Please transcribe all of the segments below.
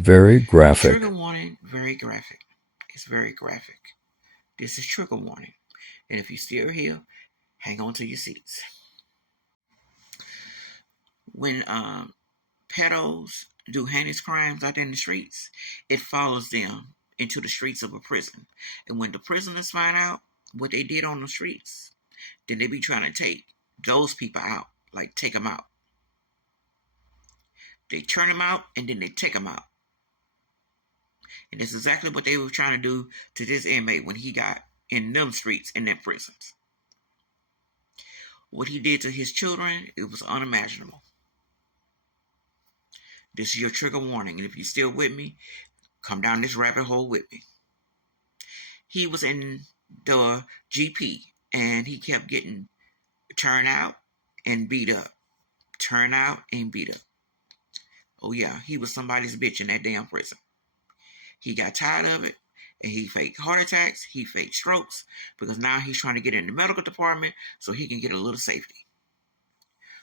Very Trigger graphic. warning, very graphic. It's very graphic. This is trigger warning. And if you're still here, hang on to your seats. When pedos do heinous crimes out there in the streets, it follows them into the streets of a prison. And when the prisoners find out what they did on the streets, then they be trying to take those people out, like take them out. They turn them out and then they take them out. And that's exactly what they were trying to do to this inmate when he got in them streets, in them prisons. What he did to his children, it was unimaginable. This is your trigger warning. And if you're still with me, come down this rabbit hole with me. He was in the GP and he kept getting turned out and beat up. Turned out and beat up. Oh, yeah, he was somebody's bitch in that damn prison. He got tired of it and he faked heart attacks, he faked strokes because now he's trying to get in the medical department so he can get a little safety.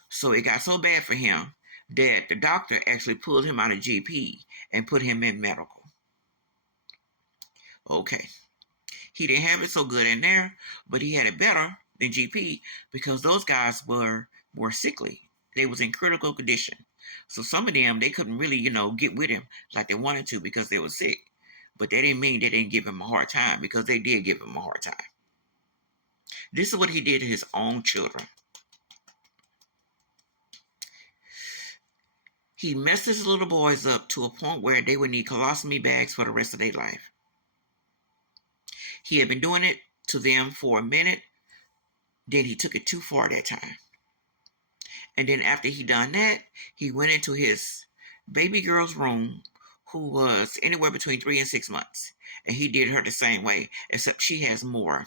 So it got so bad for him that the doctor actually pulled him out of GP and put him in medical. Okay. He didn't have it so good in there, but he had it better than GP because those guys were sickly. They was in critical condition. So some of them they couldn't really, get with him like they wanted to because they were sick. But that didn't mean they didn't give him a hard time because they did give him a hard time. This is what he did to his own children. He messed his little boys up to a point where they would need colostomy bags for the rest of their life. He had been doing it to them for a minute, then he took it too far that time. And then after he done that, he went into his baby girl's room, who was anywhere between 3 and 6 months. And he did her the same way, except she has more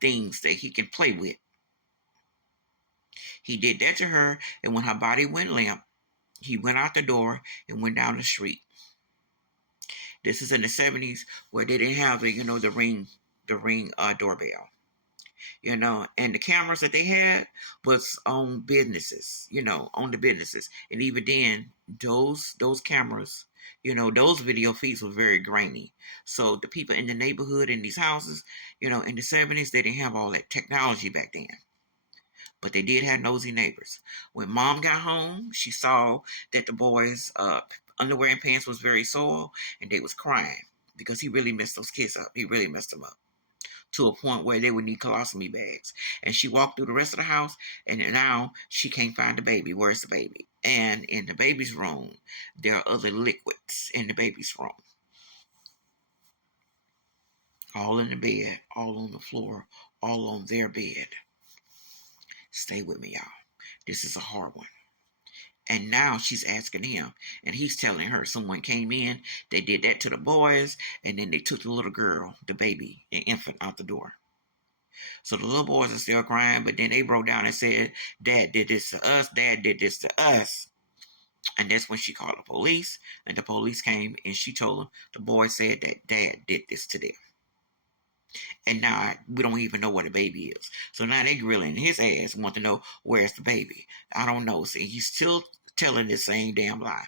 things that he can play with. He did that to her, and when her body went limp, he went out the door and went down the street. This is in the 70s where they didn't have the ring doorbell. And the cameras that they had was on businesses, on the businesses. And even then, those cameras, those video feeds were very grainy. So the people in the neighborhood in these houses, in the 70s, they didn't have all that technology back then. But they did have nosy neighbors. When mom got home, she saw that the boys' underwear and pants was very soiled, and they was crying because he really messed those kids up. He really messed them up to a point where they would need colostomy bags. And she walked through the rest of the house, and now she can't find the baby. Where's the baby? And in the baby's room, there are other liquids in the baby's room. All in the bed, all on the floor, all on their bed. Stay with me, y'all. This is a hard one. And now she's asking him, and he's telling her someone came in, they did that to the boys, and then they took the little girl, the baby, an infant, out the door. So the little boys are still crying, but then they broke down and said, Dad did this to us, Dad did this to us. And that's when she called the police, and the police came and she told them the boy said that Dad did this to them. And now we don't even know where the baby is. So now they grilling his ass, want to know where's the baby. I don't know. See, he's still telling the same damn lie.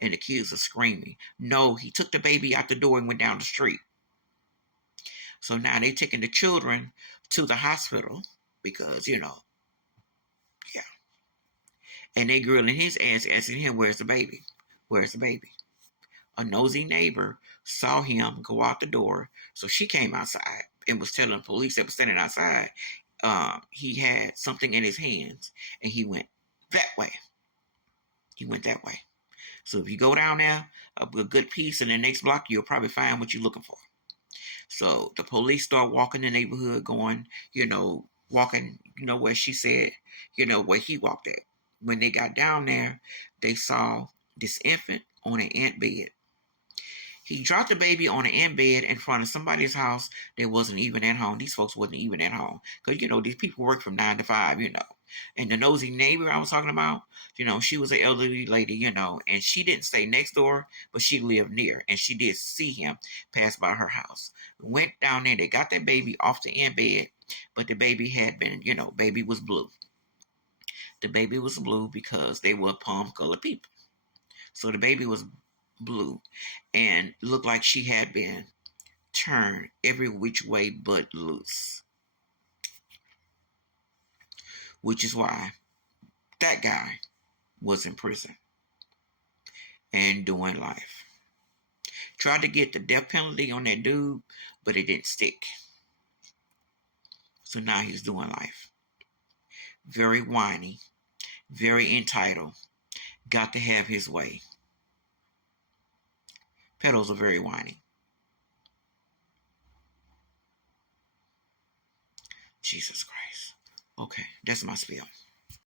And the kids are screaming. No, he took the baby out the door and went down the street. So now they're taking the children to the hospital because, yeah. And they grilling his ass, asking him, where's the baby? Where's the baby? A nosy neighbor saw him go out the door, so she came outside and was telling the police that was standing outside he had something in his hands, and he went that way. He went that way. So if you go down there a good piece in the next block, you'll probably find what you're looking for. So the police start walking the neighborhood, going, walking, where she said, where he walked at. When they got down there, they saw this infant on an ant bed. He dropped the baby on an ant bed in front of somebody's house that wasn't even at home. These folks wasn't even at home. Because, these people work from 9 to 5. And the nosy neighbor I was talking about, she was an elderly lady, and she didn't stay next door, but she lived near. And she did see him pass by her house. Went down there, they got that baby off the ant bed, but the baby had been, baby was blue. The baby was blue because they were palm colored people. So the baby was blue, and looked like she had been turned every which way but loose. Which is why that guy was in prison and doing life. Tried to get the death penalty on that dude, but it didn't stick. So now he's doing life. Very whiny, very entitled, got to have his way. Pedals are very whiny. Jesus Christ. Okay, that's my spiel.